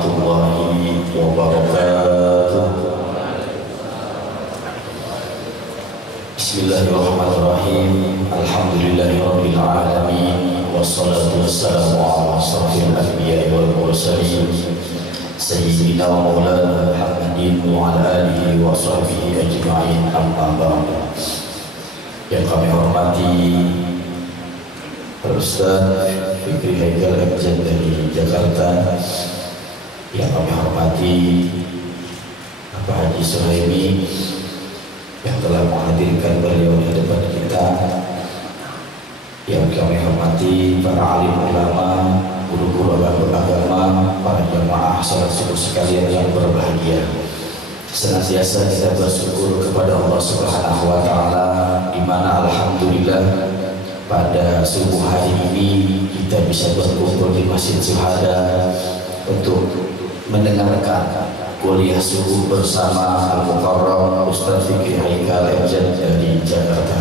warahmatullahi wabarakatuh. Bismillahirrahmanirrahim. Alhamdulillahirabbil alamin. Wassalatu wassalamu ala asyrafil anbiya'i wal mursalin sayyidina wa maulana Muhammadin wa ala alihi wa sahbihi ajma'in, amma ba'du. Yang kami hormati Ustaz Fikri Haikal MZ dari Jakarta, yang kami hormati Bapak Haji Suhaimi yang telah menghadirkan beliau di depan kita, yang kami hormati para alim ulama, guru-guru agama, para jamaah salat subuh sekalian yang berbahagia. Senantiasa kita bersyukur kepada Allah Subhanahu wa taala, di mana alhamdulillah pada subuh hari ini kita bisa berkumpul di Masjid Syuhada untuk mendengarkan kuliah subuh bersama Al-Mukarram Ustaz Fikri Haikal MZ dari Jakarta.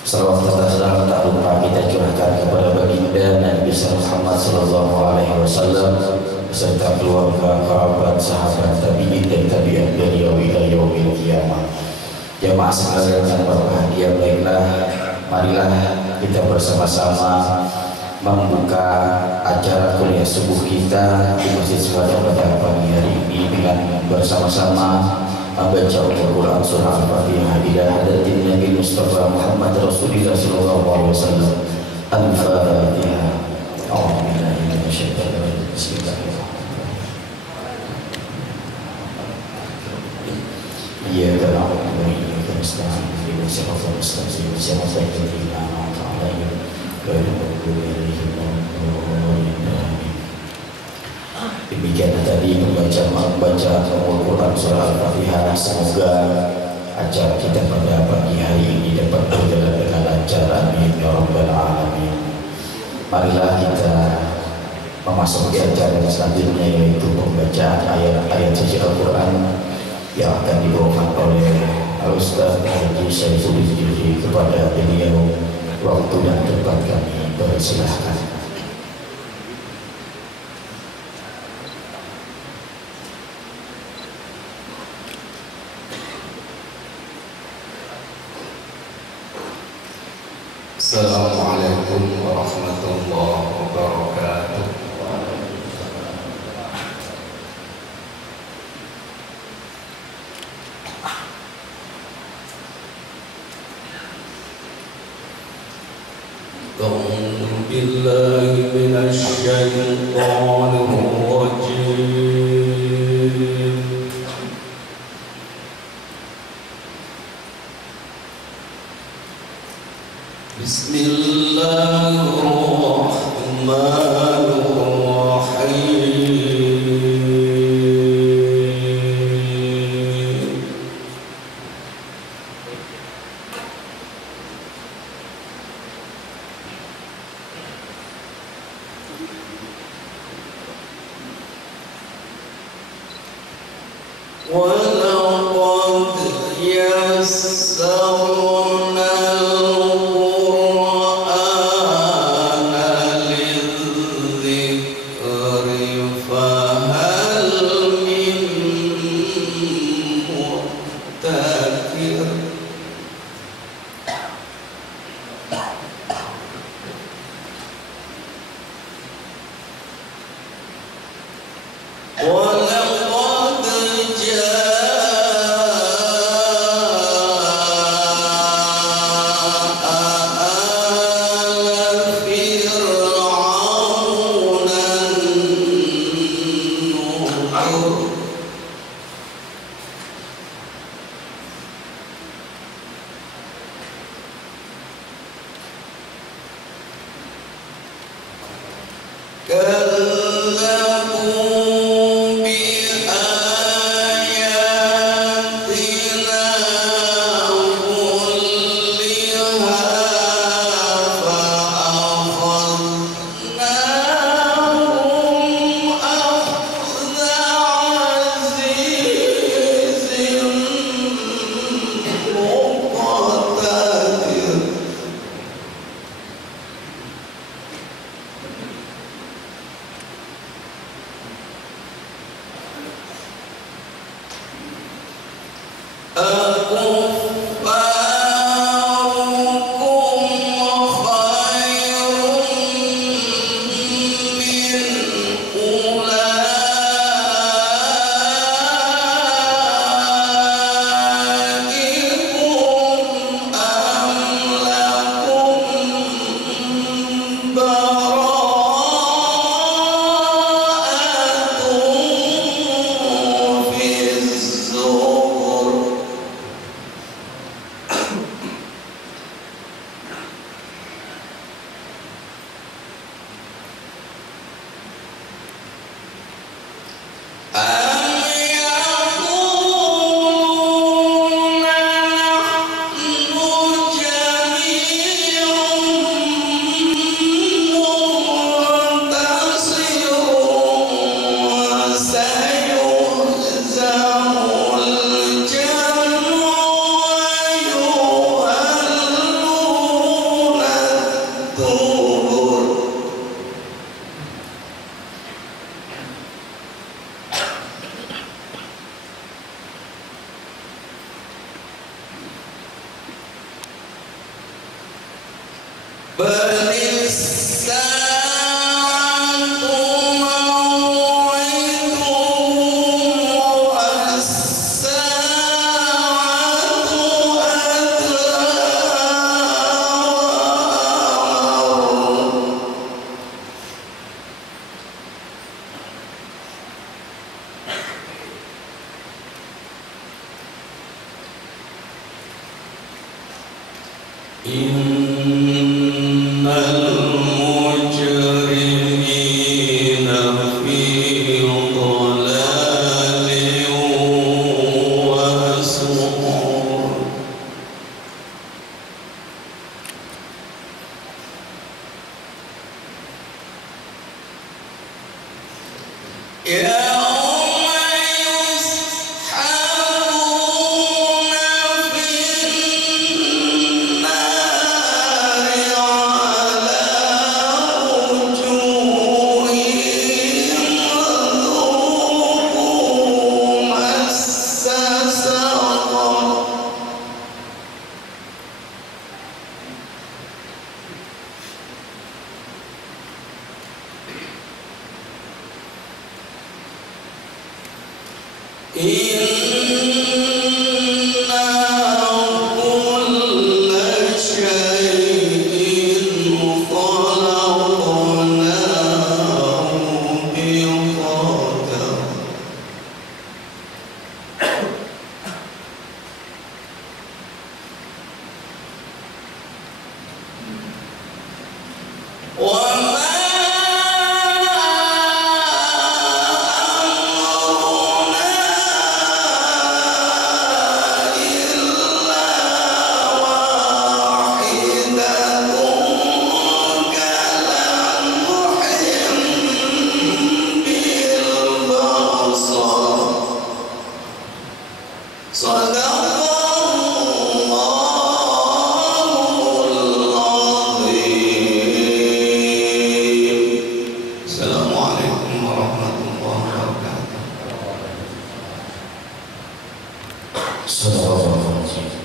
Salawat dan salam tak lupa kita curahkan kepada baginda Nabi Muhammad sallallahu alaihi wasallam beserta keluarga, kerabat, sahabat, tabi'in dan tabi'at beliau ila yaumil qiyamah. Jamaah sekalian yang berbahagia, baiklah, marilah kita bersama-sama membuka acara kuliah subuh kita di Masjid Syuhada pada pagi hari ini dengan bersama-sama membaca Al-Quran surah Al-Fatihah ila hadratin Nabi Mustafa Muhammad Rasulullah sallallahu alaihi wasallam. Al-Fatihah. A'udzubillahi minasyaitonir rajim. Bismillahirrahmanirrahim. Iyyaka na'budu wa iyyaka nasta'in. Ihdinas siratal mustaqim. Siratal ladzina an'amta 'alaihim ghairil maghdubi 'alaihim waladdallin. Demikian tadi membaca Al-Quran surah Al-Fatihah. Semoga acara kita pada pagi hari ini dapat berjalan dengan lancar, amin ya rabbal alamin. Marilah kita memasuki acara selanjutnya, yaitu pembacaan ayat-ayat suci Al-Quran yang akan dibawakan oleh Al-Ustaz Haji Saifuddin Jilli. Kepada beliau waktu dan tempat kami persilahkan. Assalamualaikum warahmatullahi wabarakatuh. A'udzu billahi minasy syaithanir rajim. Bismillahirrahmanirrahim. وَلَقَدْ يَسَّرْنَا الْقُرْآنَ لِلذِّكْرِ فَهَلْ مِن مُّدَّكِرٍ. وَلَقَدْ جَاءَ آلَ فِرْعَوْنَ النُّذُرُ. كَذَّبُوا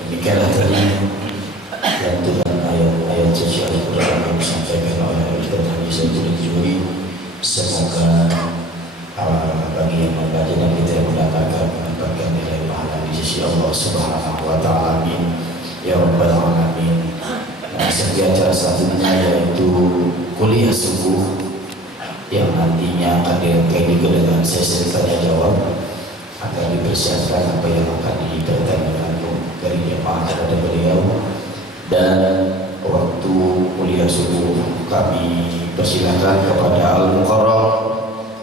Demikianlah tadi lantunan ayat-ayat suci Al-Quran yang disampaikan oleh Ustaz Haji Saiful Juri. Semoga bagi yang membaca dan kita yang mendapatkan mendapatkan nilai pahala di sisi Allah Subhanahu wa Ta'ala. Amin ya Rabbal Alamin. Sekian acara satunya yaitu kuliah subuh yang nantinya akan dirangkai juga dengan sesi tanya jawab, akan dipersiapkan apa yang akan dipertanyakan dari jemaah kepada beliau. Dan waktu kuliah subuh kami persilakan kepada Al-Muqarram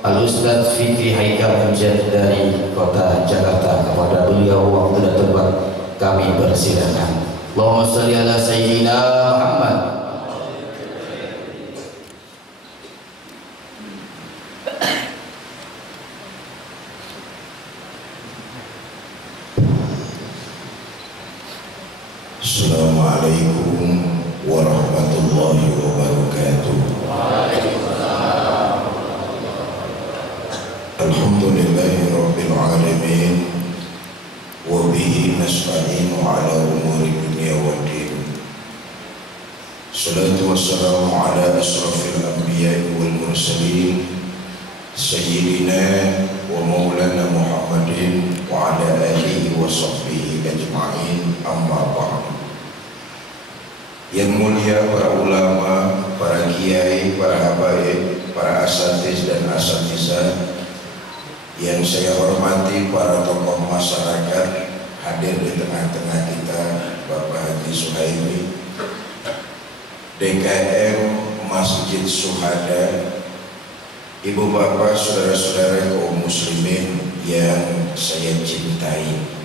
Al-Ustaz Fikri Haikal Amjad dari kota Jakarta. Kepada beliau waktu dan tempat kami persilakan. Allahumma sholli ala sayyidina Muhammad. Assalamualaikum warahmatullahi wabarakatuh. Alhamdulillahi rabbil alamin, wa bihi nasta'inu ala umuri dunya waddin. Salatu wassalamu ala asrafil anbiya'i wal mursalin sayyidina wa maulana Muhammadin wa ala alihi wa sahbihi ajma'in, amma ba'd. Yang mulia para ulama, para kiai, para habaib, para asatiz dan asatizah yang saya hormati, para tokoh masyarakat hadir di tengah-tengah kita, Bapak Haji Suhaimi, DKM Masjid Syuhada, Ibu Bapak, saudara-saudara kaum muslimin yang saya cintai.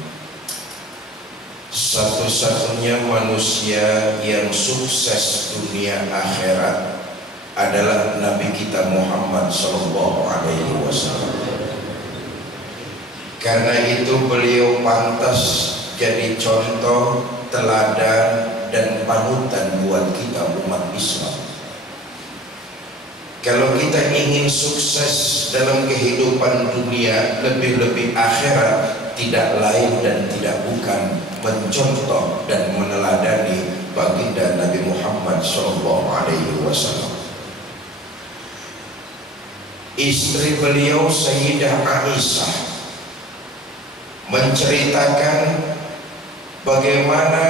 Satu-satunya manusia yang sukses dunia akhirat adalah Nabi kita Muhammad Sallallahu Alaihi Wasallam. Karena itu beliau pantas jadi contoh, teladan dan panutan buat kita umat Islam. Kalau kita ingin sukses dalam kehidupan dunia, lebih-lebih akhirat, tidak lain dan tidak bukan mencontoh dan meneladani baginda Nabi Muhammad SAW. Istri beliau Sayyidah Aisyah menceritakan bagaimana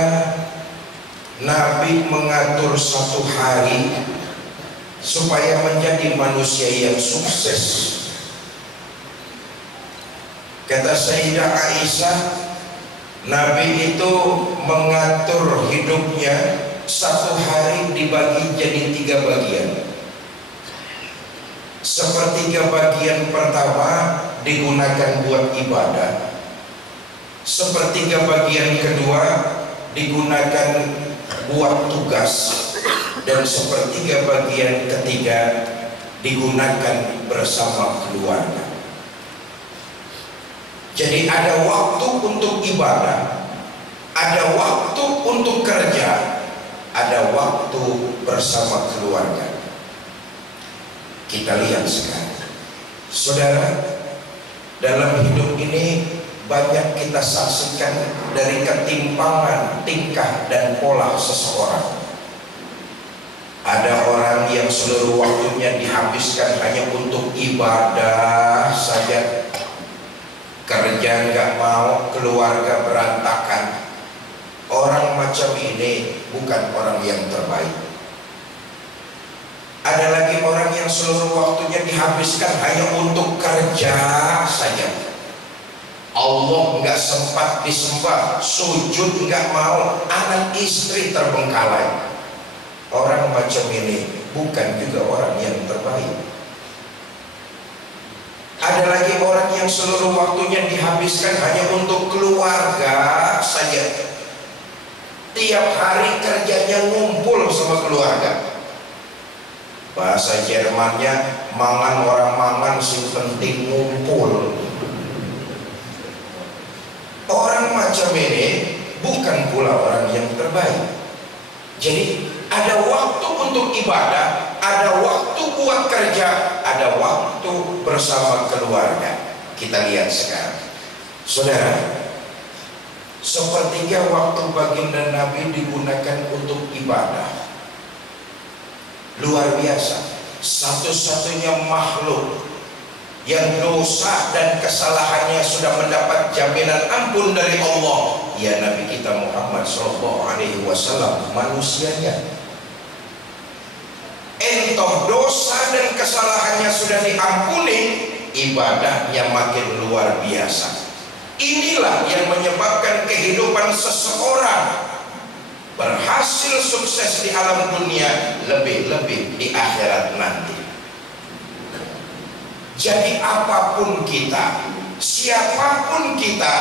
Nabi mengatur satu hari supaya menjadi manusia yang sukses. Kata Sayyidah Aisyah, Nabi itu mengatur hidupnya satu hari dibagi jadi 3 bagian. Sepertiga bagian pertama digunakan buat ibadah, sepertiga bagian kedua digunakan buat tugas, dan sepertiga bagian ketiga digunakan bersama keluarga. Jadi ada waktu untuk ibadah, ada waktu untuk kerja, ada waktu bersama keluarga. Kita lihat sekarang, saudara, dalam hidup ini banyak kita saksikan dari ketimpangan tingkah dan pola seseorang. Ada orang yang seluruh waktunya dihabiskan hanya untuk ibadah saja, kerja nggak mau, keluarga berantakan. Orang macam ini bukan orang yang terbaik. Ada lagi orang yang seluruh waktunya dihabiskan hanya untuk kerja saja. Allah nggak sempat disembah, sujud nggak mau, anak istri terbengkalai. Orang macam ini bukan juga orang yang terbaik. Ada lagi orang yang seluruh waktunya dihabiskan hanya untuk keluarga saja. Tiap hari kerjanya ngumpul sama keluarga. Bahasa Jermannya, mangan orang mangan sing penting ngumpul. Orang macam ini bukan pula orang yang terbaik. Jadi ada waktu untuk ibadah, ada waktu buat kerja, ada waktu bersama keluarga. Kita lihat sekarang, saudara, sepertiga waktu baginda Nabi digunakan untuk ibadah. Luar biasa, satu-satunya makhluk yang dosa dan kesalahannya sudah mendapat jaminan ampun dari Allah, ya Nabi kita Muhammad SAW, manusianya. Entah dosa dan kesalahannya sudah diampuni, ibadahnya makin luar biasa. Inilah yang menyebabkan kehidupan seseorang berhasil sukses di alam dunia, lebih-lebih di akhirat nanti. Jadi apapun kita, siapapun kita,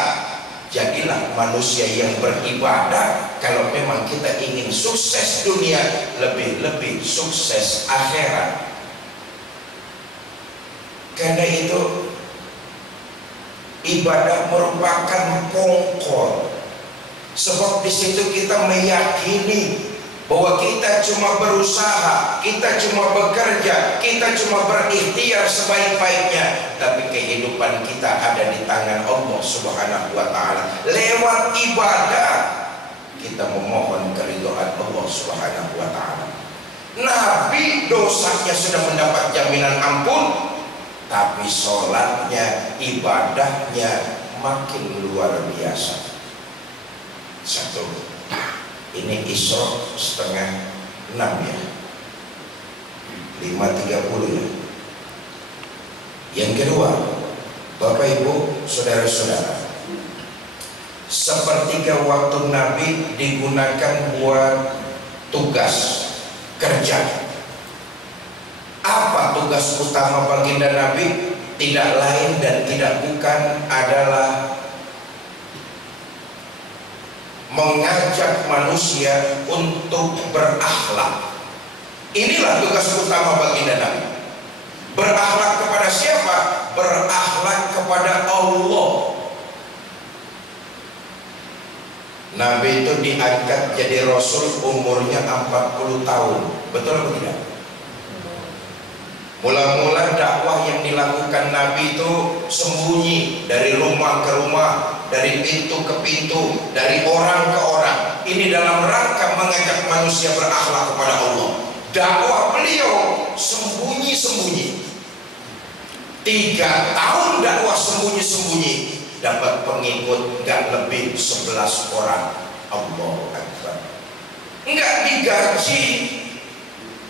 jadilah manusia yang beribadah kalau memang kita ingin sukses dunia, lebih-lebih sukses akhirat. Karena itu ibadah merupakan pokok. Sebab di situ kita meyakini bahwa kita cuma berusaha, kita cuma bekerja, kita cuma berikhtiar sebaik-baiknya, tapi kehidupan kita ada di tangan Allah Subhanahu wa Ta'ala. Lewat ibadah kita memohon keridhaan Allah Subhanahu wa Ta'ala. Nabi dosanya sudah mendapat jaminan ampun, tapi sholatnya, ibadahnya makin luar biasa. Satu, ini Isra 5:30 ya, 5:30 ya. Yang kedua, Bapak Ibu, saudara-saudara, sepertiga waktu Nabi digunakan buat tugas kerja. Apa tugas utama baginda Nabi? Tidak lain dan tidak bukan adalah mengajak manusia untuk berakhlak. Inilah tugas utama baginda Nabi. Berakhlak kepada siapa? Berakhlak kepada Allah. Nabi itu diangkat jadi Rasul umurnya 40 tahun. Betul atau tidak? Mula-mula dakwah yang dilakukan Nabi itu sembunyi, dari rumah ke rumah, dari pintu ke pintu, dari orang ke orang. Ini dalam rangka mengajak manusia berakhlak kepada Allah. Dakwah beliau sembunyi-sembunyi. 3 tahun dakwah sembunyi-sembunyi, dapat pengikut nggak lebih 11 orang. Allahu Akbar. Nggak digaji,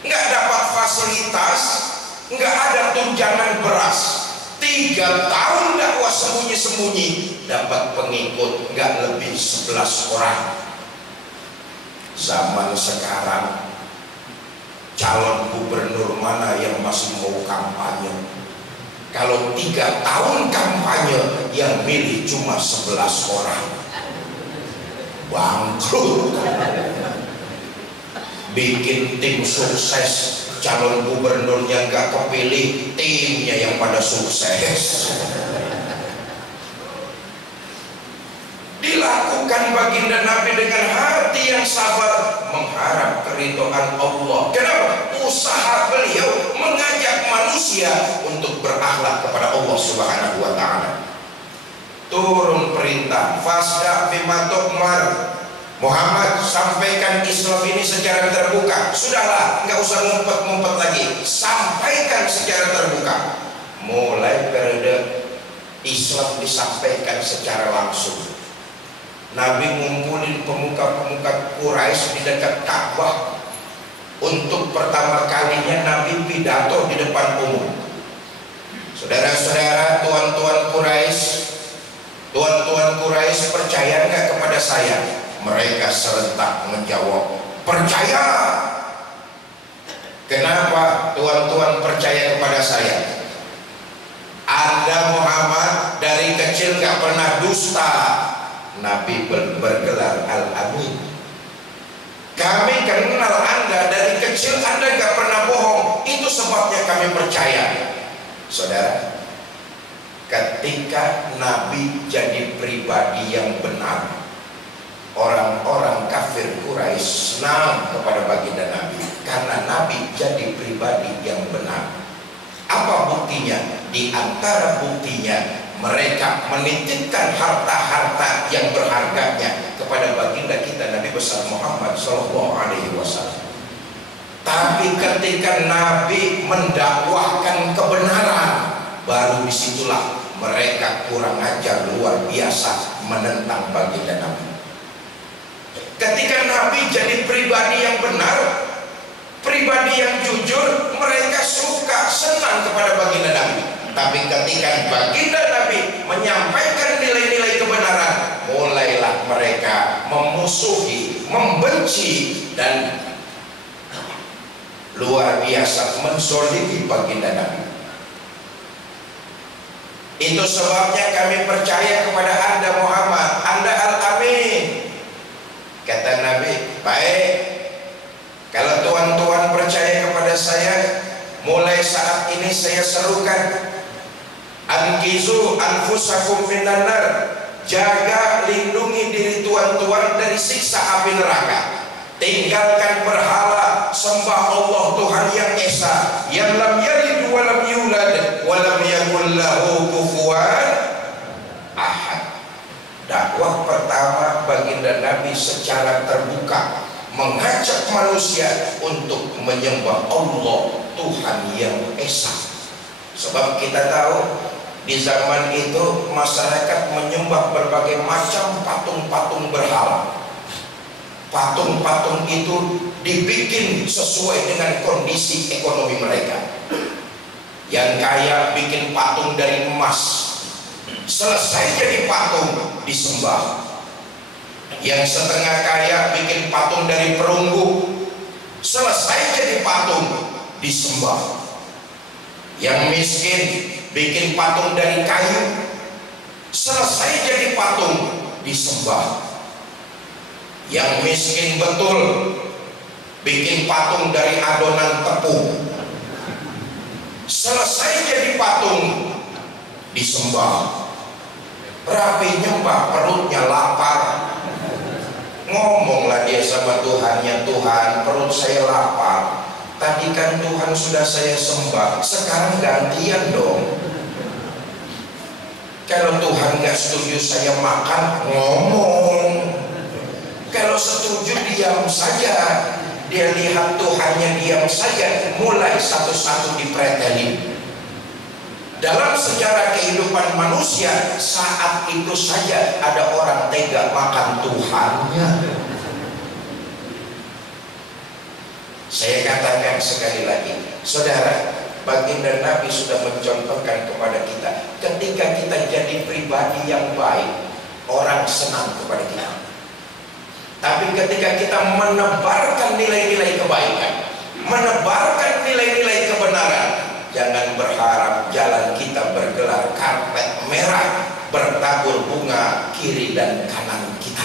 nggak dapat fasilitas, nggak ada tunjangan beras. 3 tahun dakwah sembunyi-sembunyi, dapat pengikut nggak lebih 11 orang. Zaman sekarang, calon gubernur mana yang masih mau kampanye? Kalau 3 tahun kampanye, yang milih cuma 11 orang. Bangkrut. Bikin tim sukses, calon gubernurnya nggak kepilih, timnya yang pada sukses. Dilakukan baginda Nabi dengan hati yang sabar, mengharap keridhaan Allah. Kenapa? Usaha beliau mengajak manusia untuk berakhlak kepada Allah Subhanahu wa ta'ala. Turun perintah, fasda bima tu'mar. Muhammad, sampaikan Islam ini secara terbuka. Sudahlah, nggak usah ngumpet-ngumpet lagi. Sampaikan secara terbuka. Mulai periode Islam disampaikan secara langsung. Nabi ngumpulin pemuka-pemuka Quraisy di dekat Ka'bah. Untuk pertama kalinya Nabi pidato di depan umum. Saudara-saudara, tuan-tuan Quraisy percaya nggak kepada saya? Mereka serentak menjawab, percaya. Kenapa tuan-tuan percaya kepada saya? Anda Muhammad dari kecil gak pernah dusta. Nabi bergelar Al-Amin. Kami kenal Anda dari kecil, Anda gak pernah bohong. Itu sebabnya kami percaya. Saudara, ketika Nabi jadi pribadi yang benar, orang-orang kafir Quraisy senang kepada baginda Nabi karena Nabi jadi pribadi yang benar. Apa buktinya? Di antara buktinya, mereka menitipkan harta-harta yang berharganya kepada baginda kita Nabi besar Muhammad SAW. Tapi ketika Nabi mendakwahkan kebenaran, baru disitulah mereka kurang ajar luar biasa menentang baginda Nabi. Ketika Nabi jadi pribadi yang benar, pribadi yang jujur, mereka suka, senang kepada baginda Nabi. Tapi ketika baginda Nabi menyampaikan nilai-nilai kebenaran, mulailah mereka memusuhi, membenci, dan luar biasa menzalimi baginda Nabi. Itu sebabnya kami percaya kepada Anda Muhammad, Anda Al-Amin. Kata Nabi, baik, kalau tuan-tuan percaya kepada saya, mulai saat ini saya serukan, ankizu anfusakum minan nar, jaga lindungi diri tuan-tuan dari siksa api neraka. Tinggalkan berhala, sembah Allah Tuhan yang Esa, yang lam yalid wa lam yulad wa lam yakul lahu kufuwan ahad. Dakwah pertama baginda Nabi secara terbuka mengajak manusia untuk menyembah Allah Tuhan yang Esa. Sebab kita tahu di zaman itu masyarakat menyembah berbagai macam patung-patung berhala. Patung-patung itu dibikin sesuai dengan kondisi ekonomi mereka. Yang kaya bikin patung dari emas, selesai jadi patung disembah. Yang setengah kaya bikin patung dari perunggu, selesai jadi patung disembah. Yang miskin bikin patung dari kayu, selesai jadi patung disembah. Yang miskin betul bikin patung dari adonan tepung, selesai jadi patung disembah. Rapi nyembah, perutnya lapar, ngomonglah dia sama Tuhannya, Tuhan perut saya lapar, tadi kan Tuhan sudah saya sembah, sekarang gantian dong. Kalau Tuhan gak setuju saya makan, ngomong. Kalau setuju diam saja. Dia lihat Tuhannya diam saja, mulai satu-satu dipretelin. Dalam sejarah kehidupan manusia, saat itu saja ada orang tega makan Tuhannya. Saya katakan sekali lagi, saudara, baginda Nabi sudah mencontohkan kepada kita, ketika kita jadi pribadi yang baik, orang senang kepada kita. Tapi ketika kita menebarkan nilai-nilai kebaikan, menebarkan nilai-nilai kebenaran, jangan berharap jalan kita bergelar karpet merah, bertabur bunga kiri dan kanan kita.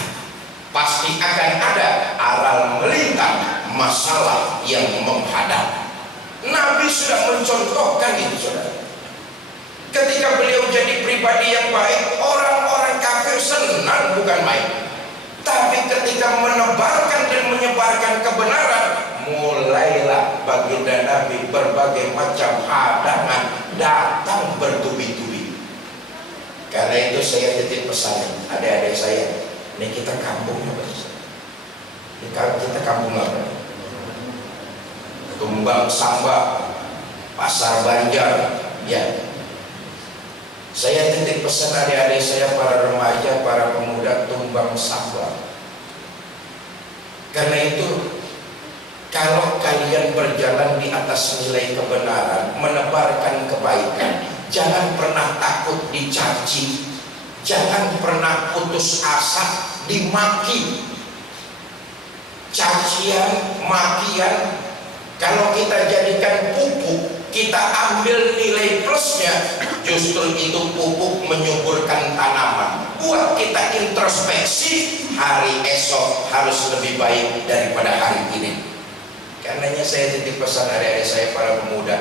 Pasti akan ada aral melintang masalah yang menghadap. Nabi sudah mencontohkan itu, saudara. Ketika beliau jadi pribadi yang baik, orang-orang kafir senang bukan main. Tapi ketika menebarkan dan menyebarkan kebenaran, mulailah baginda Nabi berbagai macam hadangan datang bertubi-tubi. Karena itu saya titip pesan adik-adik saya, ini kita kampung apa? Kita kampung apa? Tumbang Samba, Pasar Banjar, ya. Saya titip pesan adik-adik saya, para remaja, para pemuda, Tumbang Samba. Karena itu, kalau kalian berjalan di atas nilai kebenaran, menebarkan kebaikan, jangan pernah takut dicaci, jangan pernah putus asa dimaki. Cacian, makian, kalau kita jadikan pupuk, kita ambil nilai plusnya, justru itu pupuk menyuburkan tanaman. Buat kita introspeksi, hari esok harus lebih baik daripada hari ini. Karenanya saya titip pesan adik-adik saya, para pemuda,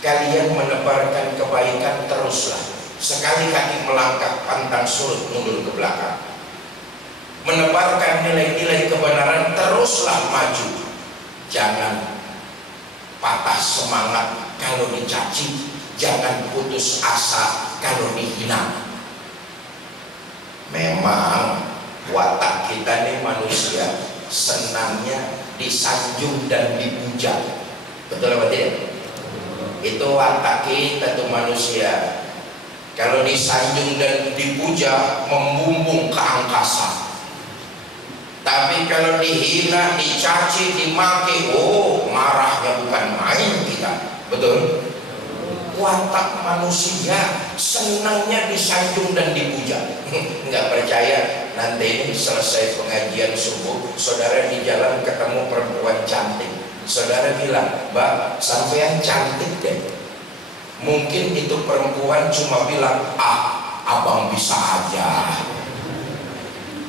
kalian menebarkan kebaikan teruslah. Sekali kaki melangkah, pantang surut mundur ke belakang. Menebarkan nilai-nilai kebenaran, teruslah maju. Jangan patah semangat kalau dicaci, jangan putus asa kalau dihina. Memang watak kita nih manusia senangnya disanjung dan dipuja, betul apa tidak? Itu watak kita tuh manusia. Kalau disanjung dan dipuja, membumbung ke angkasa. Tapi kalau dihina, dicaci, dimaki, oh marahnya bukan main kita, betul? Watak manusia senangnya disanjung dan dipuja. Nggak percaya? Nanti ini selesai pengajian subuh, saudara di jalan ketemu perempuan cantik, saudara bilang, Mbak, sampean cantik deh. Mungkin itu perempuan cuma bilang, ah, abang bisa aja.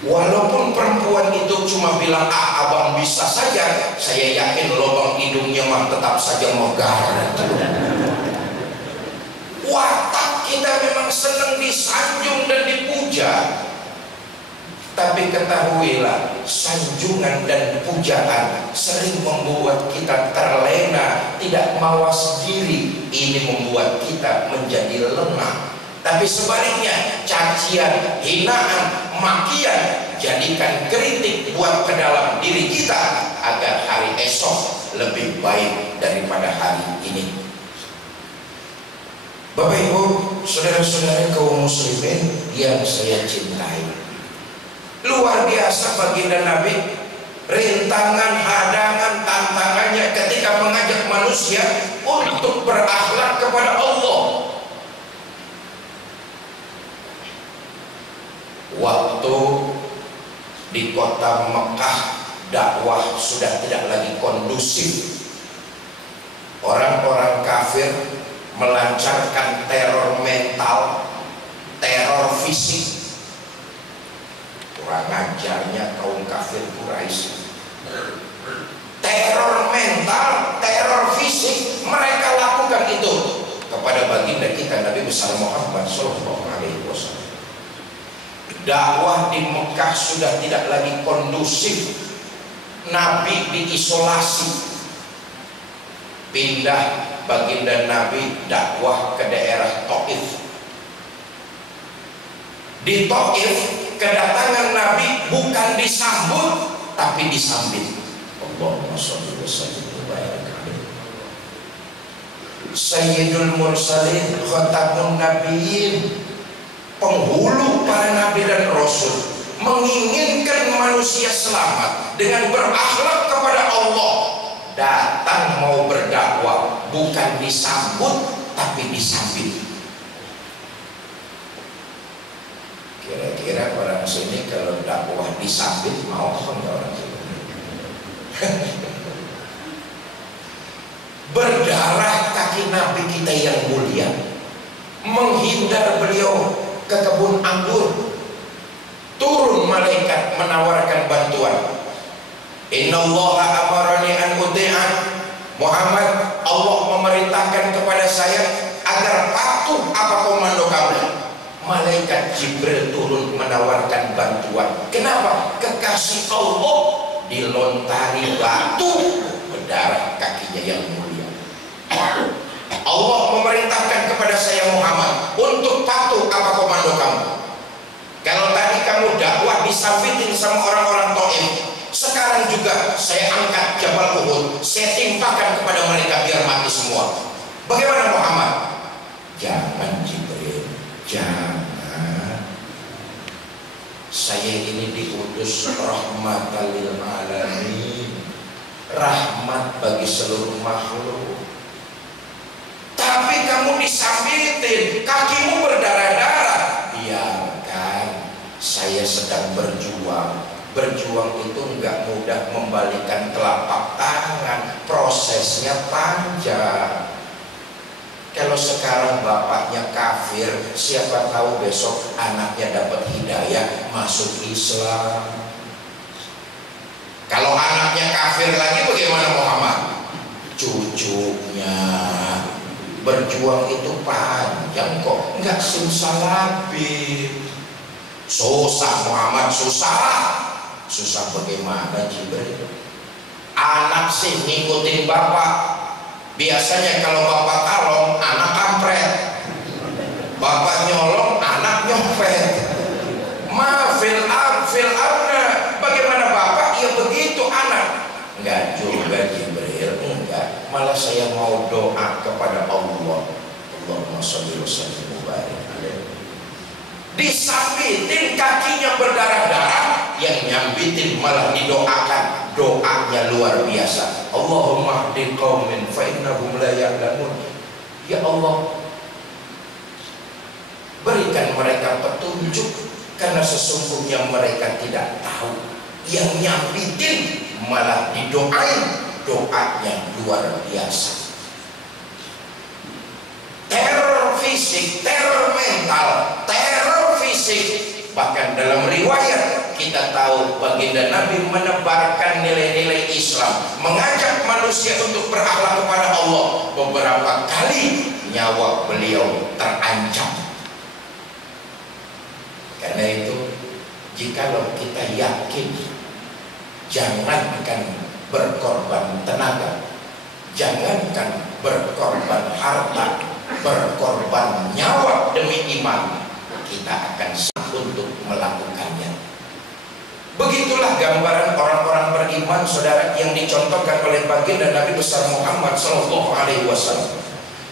Walaupun perempuan itu cuma bilang, ah, abang bisa saja, saya yakin lubang hidungnya mah tetap saja megar. Watak kita memang senang disanjung dan dipuja. Tapi ketahuilah, sanjungan dan pujaan sering membuat kita terlena, tidak mawas diri. Ini membuat kita menjadi lemah. Tapi sebaliknya, cacian, hinaan, makian, jadikan kritik buat ke dalam diri kita agar hari esok lebih baik daripada hari ini. Bapak Ibu, saudara-saudara kaum muslimin yang saya cintai, luar biasa baginda Nabi, rintangan, hadangan, tantangannya ketika mengajak manusia untuk berakhlak kepada Allah. Waktu di kota Mekah dakwah sudah tidak lagi kondusif. Orang-orang kafir melancarkan teror mental, teror fisik. Kurang ajarnya kaum kafir Quraisy. Teror mental, teror fisik, mereka lakukan itu kepada baginda kita Nabi besar Muhammad SAW. Dakwah di Mekah sudah tidak lagi kondusif. Nabi diisolasi. Pindah baginda Nabi dakwah ke daerah Taif. Di Taif kedatangan Nabi bukan disambut tapi disambit. Allahumma sholli wa sallim wa barik alaihi. Sayyidul mursalin, khatamun nabiyyin, penghulu para nabi dan rasul, menginginkan manusia selamat dengan berakhlak kepada Allah, datang mau berdakwah bukan disambut tapi disambit. Kira-kira orang sini kalau dakwah disambit mau apa enggak orang sini? Berdarah kaki Nabi kita yang mulia, menghindar beliau ke kebun anggur, turun malaikat menawarkan bantuan. Innallaha amarani an uti'a Muhammad, Allah memerintahkan kepada saya agar patuh apa komando kamu. Malaikat Jibril turun menawarkan bantuan. Kenapa? Kekasih Allah dilontari batu, berdarah kakinya yang mulia. Allah memerintahkan kepada saya Muhammad untuk patuh apa komando kamu. Kalau tadi kamu dakwah disambitin sama orang-orang Taif, sekarang juga saya angkat Jabal Uhud, saya timpakan kepada mereka biar mati semua. Bagaimana Muhammad? Jangan Jibril, jangan. Saya ini diutus rahmatan lil alamin, rahmat bagi seluruh makhluk. Tapi kamu disambitin, kakimu berdarah-darah. Biarkan, saya sedang berjuang. Berjuang itu enggak mudah, membalikan telapak tangan, prosesnya panjang. Kalau sekarang bapaknya kafir, siapa tahu besok anaknya dapat hidayah masuk Islam. Kalau anaknya kafir lagi bagaimana Muhammad? Cucunya. Berjuang itu panjang kok, enggak simsalabim. Susah Muhammad, susah. Susah bagaimana Jibril? Anak sih ngikutin bapak. Biasanya kalau bapak kalong, anak kampret. Bapak nyolong, anak nyopet. Maafil abna. Bagaimana bapak? Ya begitu anak. Enggak juga Jibril, enggak. Malah saya mau doa kepada Allah. Allahumma sholli wa sallim wa barik alaihi. Disambitin kakinya berdarah-darah, yang nyambitin malah didoakan. Doanya luar biasa. Allahumma hdi qaumin fa innahum la ya'lamun. Ya Allah, berikan mereka petunjuk karena sesungguhnya mereka tidak tahu. Yang nyambitin malah didoain, doanya luar biasa. Teror fisik, teror mental, teror fisik. Bahkan dalam riwayat kita tahu baginda Nabi menebarkan nilai-nilai Islam, mengajak manusia untuk berakhlak kepada Allah. Beberapa kali nyawa beliau terancam. Karena itu, jikalau kita yakin, jangankan berkorban tenaga, jangankan berkorban harta, berkorban nyawa demi iman, kita akan sanggup untuk melakukannya. Begitulah gambaran orang-orang beriman, saudara, yang dicontohkan oleh baginda Nabi besar Muhammad SAW.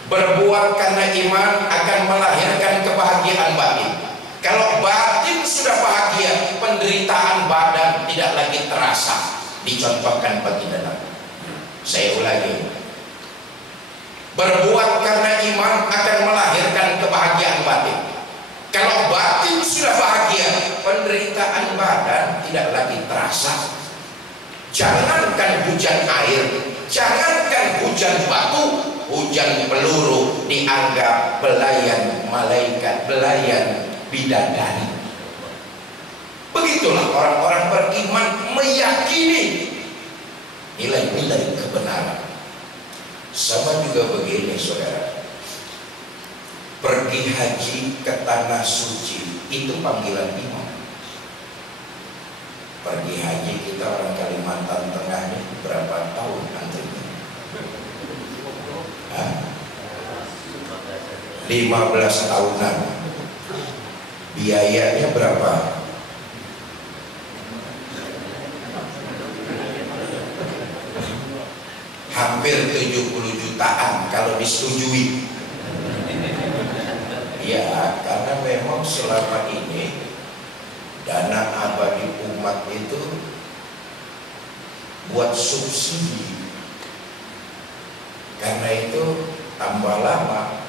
Berbuat karena iman akan melahirkan kebahagiaan batin. Kalau batin sudah bahagia, penderitaan badan tidak lagi terasa. Dicontohkan baginda Nabi. Saya ulangi. Berbuat karena iman akan melahirkan kebahagiaan batin. Kalau batin sudah bahagia, penderitaan badan tidak lagi terasa. Jangankan hujan air, jangankan hujan batu, hujan peluru dianggap belayan malaikat, belayan bidadari. Begitulah orang-orang beriman meyakini nilai-nilai kebenaran. Sama juga begini, saudara. Pergi haji ke tanah suci itu panggilan iman. Pergi haji kita orang Kalimantan Tengah ini berapa tahun antrinya? 15 tahunan. Biayanya berapa? Hampir 70 jutaan kalau disetujui. Ya, karena memang selama ini dana abadi umat itu buat subsidi. Karena itu tambah lama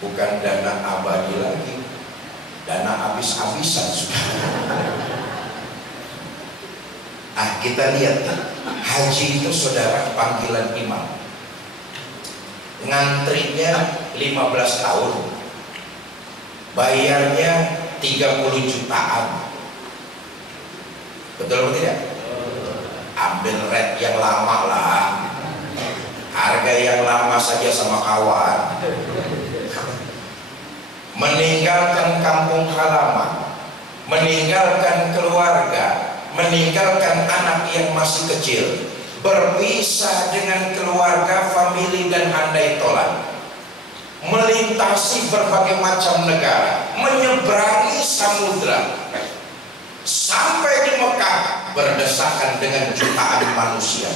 bukan dana abadi lagi, dana habis-habisan sudah. Kita lihat haji itu saudara panggilan imam. Ngantrinya 15 tahun. Bayarnya 30 jutaan. Betul atau tidak? Ambil rate yang lama lah. Harga yang lama saja sama kawan. Meninggalkan kampung halaman, meninggalkan keluarga, meninggalkan anak yang masih kecil, berpisah dengan keluarga, famili dan handai tolan, melintasi berbagai macam negara, menyeberangi samudra, sampai di Mekah berdesakan dengan jutaan manusia.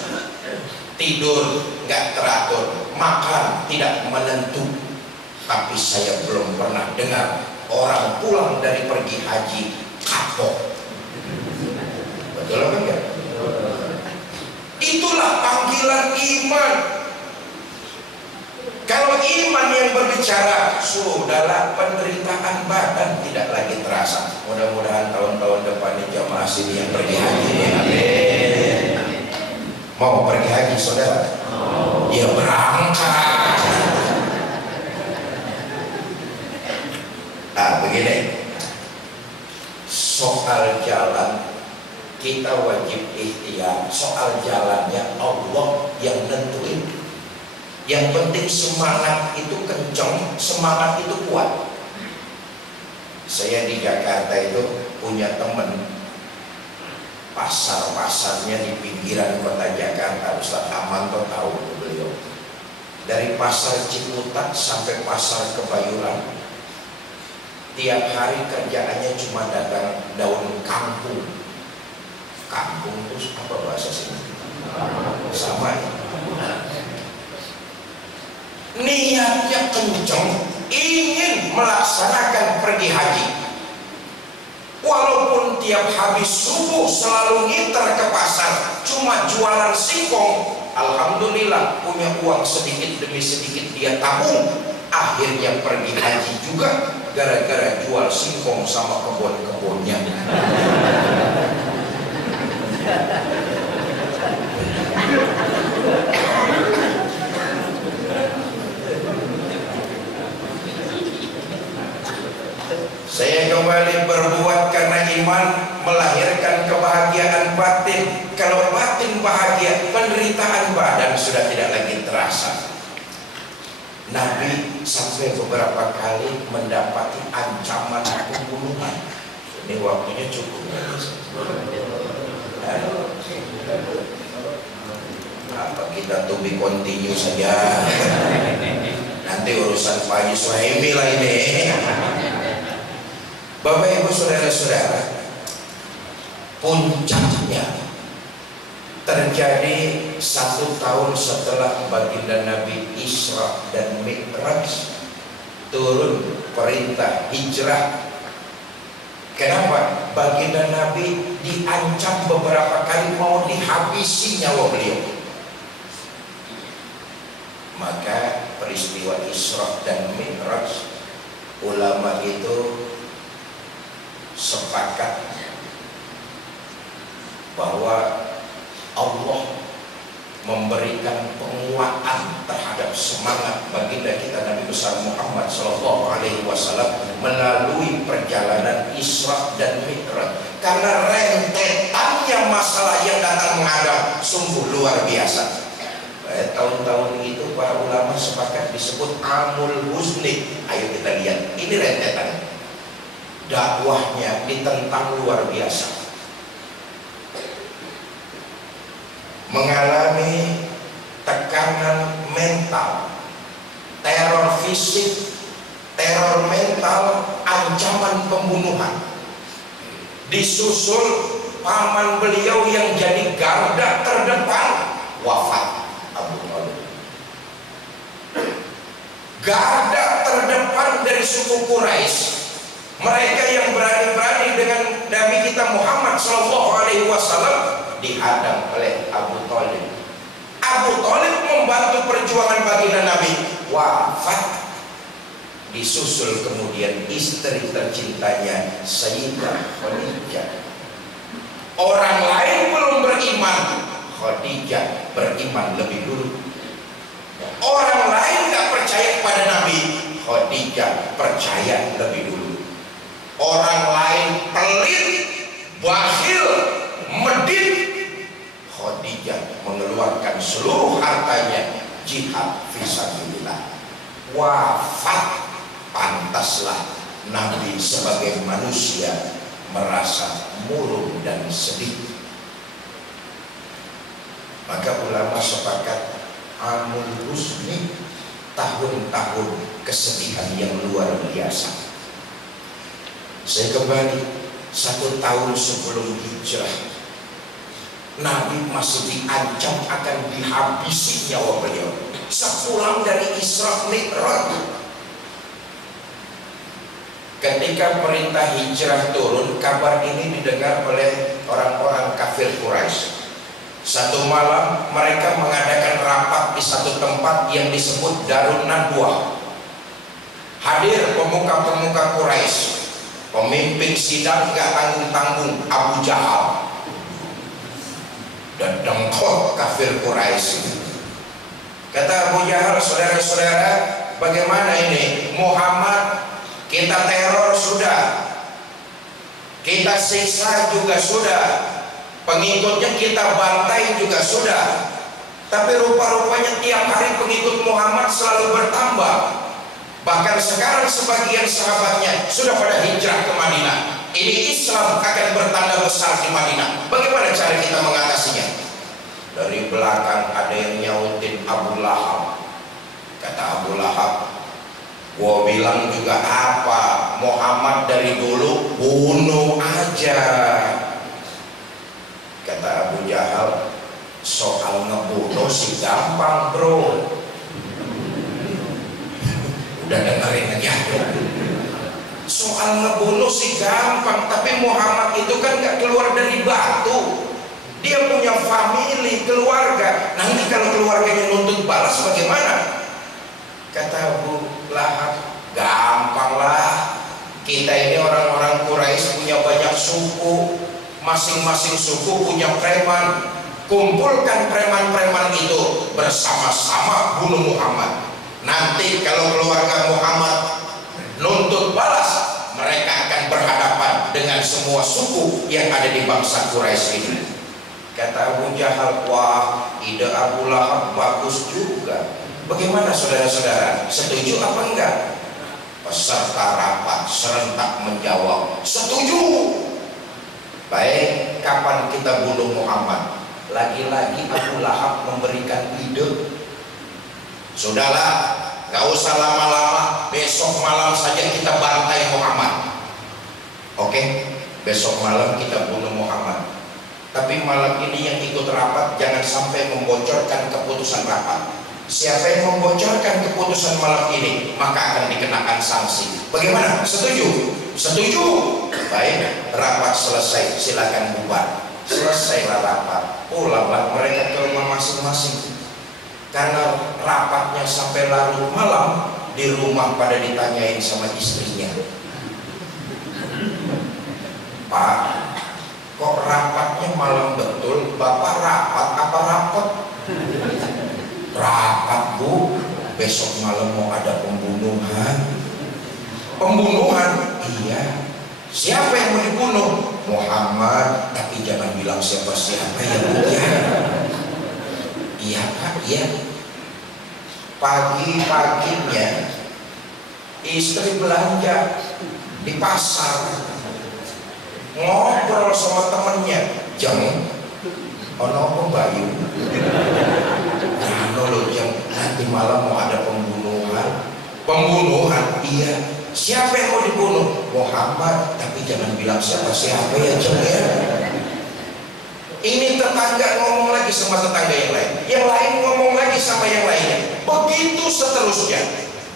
Tidur nggak teratur, makan tidak menentu. Tapi saya belum pernah dengar orang pulang dari pergi haji kapok. Betul apa enggak? Itulah panggilan iman. Kalau iman yang berbicara, sudahlah penderitaan badan tidak lagi terasa. Mudah-mudahan tahun-tahun depan ini jamaah sini yang pergi haji. Amin. Mau pergi haji saudara? Ya berangkat. Nah begini, soal jalan kita wajib ikhtiar. Soal jalannya Allah yang nentuin. Yang penting semangat itu kencang, semangat itu kuat. Saya di Jakarta itu punya teman, pasar-pasarnya di pinggiran kota Jakarta. Ustaz Amanto tahu beliau. Dari pasar Ciputat sampai pasar Kebayoran, tiap hari kerjaannya cuma dagang daun kangkung. Kangkung itu apa bahasa sini? Sama ya. Niatnya kenceng, ingin melaksanakan pergi haji. Walaupun tiap habis subuh selalu ngiter ke pasar, cuma jualan singkong, alhamdulillah punya uang sedikit demi sedikit dia tabung. Akhirnya pergi haji juga gara-gara jual singkong sama kebun-kebunnya. Saya kembali berbuat karena iman melahirkan kebahagiaan batin. Kalau batin bahagia, penderitaan badan sudah tidak lagi terasa. Nabi sampai beberapa kali mendapati ancaman pembunuhan. Ini waktunya cukup. Apa kita to be continue saja? Nanti urusan Pak Haji Suhaimi lah ini. Bapak Ibu saudara-saudara, puncaknya terjadi 1 tahun setelah baginda Nabi Isra dan Mi'raj, turun perintah hijrah. Kenapa? Baginda Nabi diancam beberapa kali mau dihabisi nyawa beliau. Maka peristiwa Isra dan Mi'raj, ulama itu sepakat bahwa Allah memberikan penguatan terhadap semangat baginda kita Nabi besar Muhammad SAW melalui perjalanan Isra dan Mi'raj, karena rentetannya masalah yang datang menghadap sungguh luar biasa. Tahun-tahun itu para ulama sepakat disebut Amul Huzni. Ayo kita lihat, ini rentetannya. Dakwahnya ditentang luar biasa, mengalami tekanan mental, teror fisik, teror mental, ancaman pembunuhan. Disusul paman beliau yang jadi garda terdepan, wafat Abu Thalib. Garda terdepan dari suku Quraisy, mereka yang berani-berani dengan Nabi kita Muhammad SAW, dihadang oleh Abu Thalib. Abu Thalib membantu perjuangan baginda Nabi, wafat. Disusul kemudian istri tercintanya Sayyidah Khadijah. Orang lain belum beriman, Khadijah beriman lebih dulu. Orang lain gak percaya kepada Nabi, Khadijah percaya lebih dulu. Orang lain pelit, bakhil, medit, Khadijah mengeluarkan seluruh hartanya jihad fisabilillah. Wafat. Pantaslah Nabi sebagai manusia merasa murung dan sedih. Maka ulama sepakat amul husni, tahun-tahun kesedihan yang luar biasa. Saya kembali 1 tahun sebelum hijrah, Nabi masih diancam akan dihabisi nyawa beliau. Sepulang dari Isra Mi'raj, ketika perintah hijrah turun, kabar ini didengar oleh orang-orang kafir Quraisy. Satu malam mereka mengadakan rapat di satu tempat yang disebut Darun Nadwah. Hadir pemuka-pemuka Quraisy, pemimpin sidang gak tanggung-tanggung Abu Jahal dan dengkot kafir Quraisy. Kata Abu Jahal, saudara-saudara, bagaimana ini? Muhammad kita teror sudah, kita siksa juga sudah, pengikutnya kita bantai juga sudah, tapi rupa-rupanya tiap hari pengikut Muhammad selalu bertambah. Bahkan sekarang sebagian sahabatnya sudah pada hijrah ke Madinah. Ini Islam akan bertanda besar di Madinah. Bagaimana cara kita mengatasinya? Dari belakang ada yang nyautin Abu Lahab. Kata Abu Lahab, gua bilang juga apa, Muhammad dari dulu bunuh aja. Kata Abu Jahal, soal ngebunuh sih gampang bro. Udah dengerin aja. Soal ngebunuh sih gampang, tapi Muhammad itu kan gak keluar dari batu. Dia punya famili, keluarga. Nanti kalau keluarganya nuntut balas bagaimana? Kata Abu Lahab, gampang lah. Kita ini orang-orang Quraisy punya banyak suku, masing-masing suku punya preman. Kumpulkan preman-preman itu bersama-sama bunuh Muhammad. Nanti kalau keluarga Muhammad nuntut balas, mereka akan berhadapan dengan semua suku yang ada di bangsa Quraisy ini. Kata Abu Jahal, wah, ide Abu Lahab bagus juga. Bagaimana saudara-saudara, setuju apa enggak? Peserta rapat serentak menjawab, setuju. Baik, kapan kita bunuh Muhammad? Lagi-lagi Abu Lahab memberikan ide. Sudahlah, gak usah lama-lama, besok malam saja kita bantai Muhammad. Oke, besok malam kita bunuh Muhammad. Tapi malam ini yang ikut rapat jangan sampai membocorkan keputusan rapat. Siapa yang membocorkan keputusan malam ini, maka akan dikenakan sanksi. Bagaimana? Setuju? Setuju. Baik, rapat selesai, silakan bubar. Selesailah rapat, pulanglah mereka ke rumah masing-masing. Karena rapatnya sampai larut malam, di rumah pada ditanyain sama istrinya, Pak, kok rapatnya malam betul? Bapak rapat apa rapet? Rapat bu, besok malam mau ada pembunuhan. Pembunuhan? Iya. Siapa yang mau dibunuh? Muhammad, tapi jangan bilang siapa-siapa ya bu ya. Iya pak, iya. Pagi-paginya istri belanja di pasar, ngobrol sama temennya, jeng, ono Bayu, ano lo jeng, nanti malam mau ada pembunuhan. Pembunuhan? Iya. Siapa yang mau dibunuh? Muhammad, tapi jangan bilang siapa-siapa ya Ceng ya. Ini tetangga ngomong lagi sama tetangga yang lain ngomong lagi sama yang lainnya, begitu seterusnya.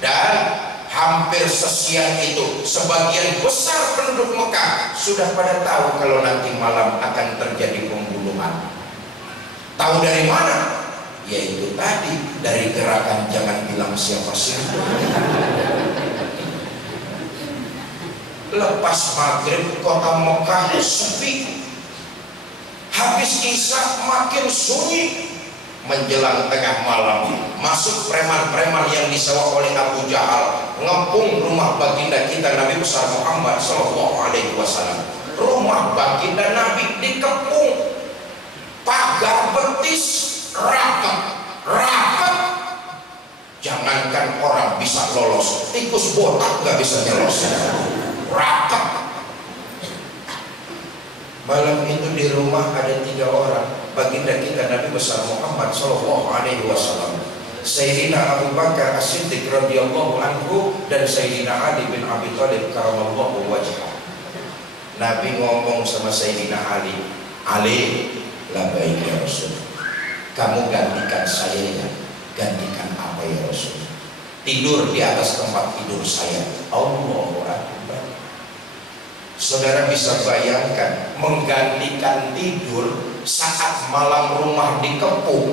Dan hampir sesiang itu sebagian besar penduduk Mekah sudah pada tahu kalau nanti malam akan terjadi pembunuhan. Tahu dari mana? Yaitu tadi dari gerakan jangan bilang siapa-siapa. Lepas maghrib kota Mekah sepi, habis isya makin sunyi. Menjelang tengah malam masuk preman-preman yang disewa oleh Abu Jahal, ngepung rumah baginda kita Nabi besar Muhammad Sallallahu Alaihi Wasallam. Rumah baginda Nabi dikepung, pagar betis rapat, jangankan orang bisa lolos, tikus botak nggak bisa nyelos, rapat. Malam itu di rumah ada 3 orang baginda kita Nabi besar Muhammad Sallallahu Alaihi Wasallam, Sayyidina Abu Bakar As-Siddiq radhiyallahu anhu dan Sayyidina Ali bin Abi Thalib karamallahu wajhah. Nabi ngomong sama Sayyidina Ali, labbaik ya Rasul, kamu gantikan saya ya. Gantikan apa ya Rasul? Tidur di atas tempat tidur saya. Allahu Akbar. Saudara bisa bayangkan menggantikan tidur saat malam rumah dikepung,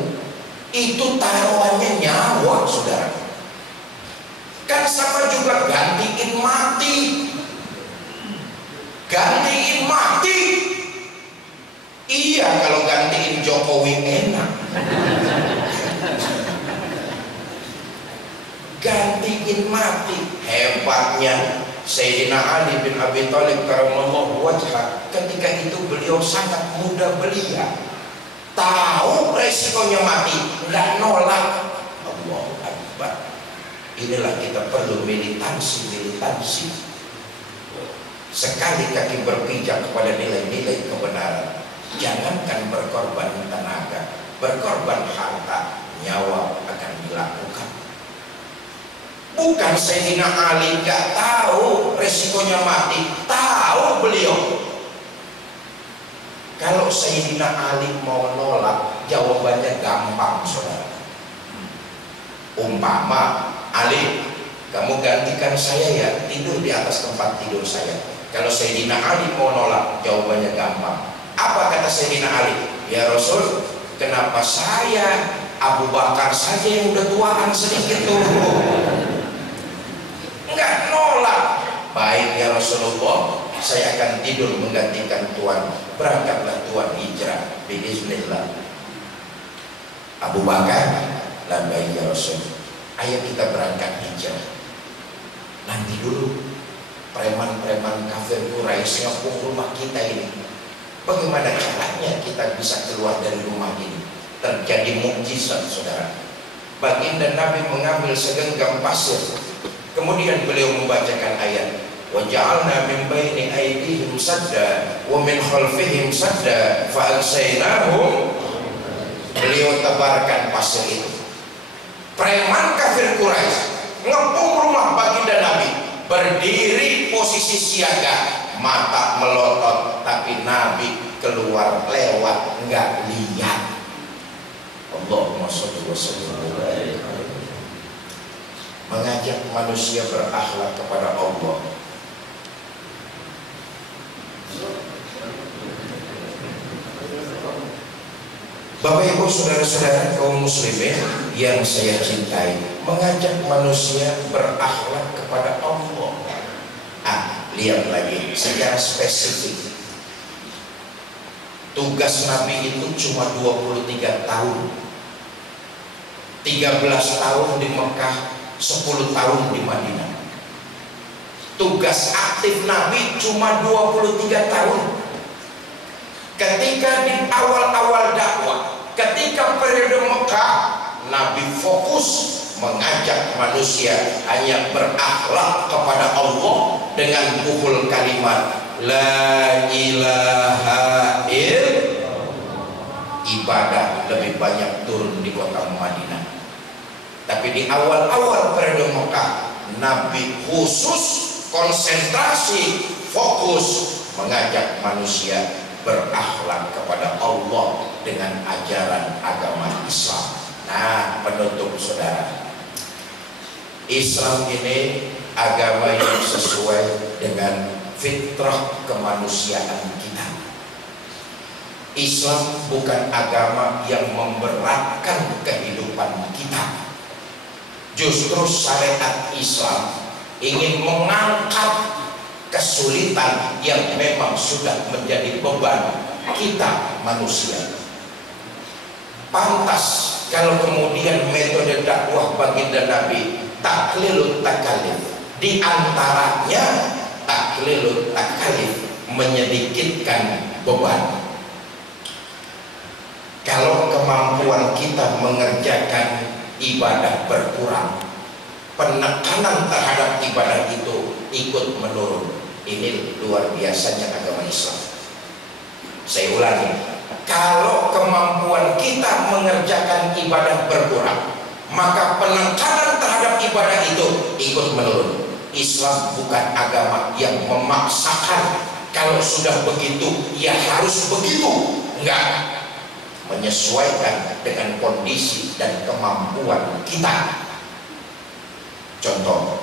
itu taruhannya nyawa, saudara. Kan sama juga gantiin mati. Gantiin mati. Iya, kalau gantiin Jokowi enak. Gantiin mati. Hebatnya Sayyidina Ali bin Abi Thalib karamallahu wajhah, ketika itu beliau sangat muda belia, tahu resikonya mati, nggak nolak. Allahu Akbar. Inilah kita perlu militansi. Sekali kaki berpijak kepada nilai-nilai kebenaran, jangankan berkorban tenaga, berkorban harta, nyawa akan dilakukan. Bukan Sayyidina Ali gak tahu resikonya mati, tahu beliau. Kalau Sayyidina Ali mau nolak, jawabannya gampang, saudara. Umpama, Ali, kamu gantikan saya ya, tidur di atas tempat tidur saya. Kalau Sayyidina Ali mau nolak, jawabannya gampang. Apa kata Sayyidina Ali? Ya Rasul, kenapa saya, Abu Bakar saja yang udah tuaan sedikit tuh? Enggak nolak. Baik ya Rasulullah, saya akan tidur menggantikan Tuhan. Berangkatlah Tuhan hijrah biiznillah. Abu Bakar, labbaik ya Rasul, ayo kita berangkat hijrah. Nanti dulu preman-preman kafir Quraisy ngepung rumah kita ini. Bagaimana caranya kita bisa keluar dari rumah ini? Terjadi mukjizat, saudara. Baginda Nabi mengambil segenggam pasir. Kemudian beliau membacakan ayat, wa ja'alna min baini aydihim sadda wa min khalfihim sadda fa alsaynahum. Beliau tebarkan pasir itu. Preman kafir Quraisy ngepung rumah baginda Nabi, berdiri posisi siaga, mata melotot, tapi Nabi keluar lewat, enggak lihat. Allahumma shalli wa sallim. Mengajak manusia berakhlak kepada Allah. Bapak Ibu saudara-saudara kaum muslimin yang saya cintai, mengajak manusia berakhlak kepada Allah. Lihat lagi secara spesifik. Tugas Nabi itu cuma 23 tahun. 13 tahun di Mekah, 10 tahun di Madinah. Tugas aktif Nabi cuma 23 tahun. Ketika di awal-awal dakwah, ketika periode Mekah, Nabi fokus mengajak manusia hanya berakhlak kepada Allah dengan buhul kalimat la ilaha illallah. Ibadah lebih banyak turun di kota Madinah. Tapi di awal-awal periode Mekah, Nabi khusus konsentrasi, fokus mengajak manusia berakhlak kepada Allah dengan ajaran agama Islam. Nah, penutup saudara, Islam ini agama yang sesuai dengan fitrah kemanusiaan kita. Islam bukan agama yang memberatkan kehidupan kita. Justru syariat Islam ingin mengangkat kesulitan yang memang sudah menjadi beban kita manusia. Pantas kalau kemudian metode dakwah baginda Nabi taklilut takalif, di antaranya taklilut takalif, menyedikitkan beban. Kalau kemampuan kita mengerjakan ibadah berkurang, penekanan terhadap ibadah itu ikut menurun. Ini luar biasanya agama Islam. Saya ulangi, kalau kemampuan kita mengerjakan ibadah berkurang, maka penekanan terhadap ibadah itu ikut menurun. Islam bukan agama yang memaksakan, kalau sudah begitu ya harus begitu. Enggak, menyesuaikan dengan kondisi dan kemampuan kita. Contoh,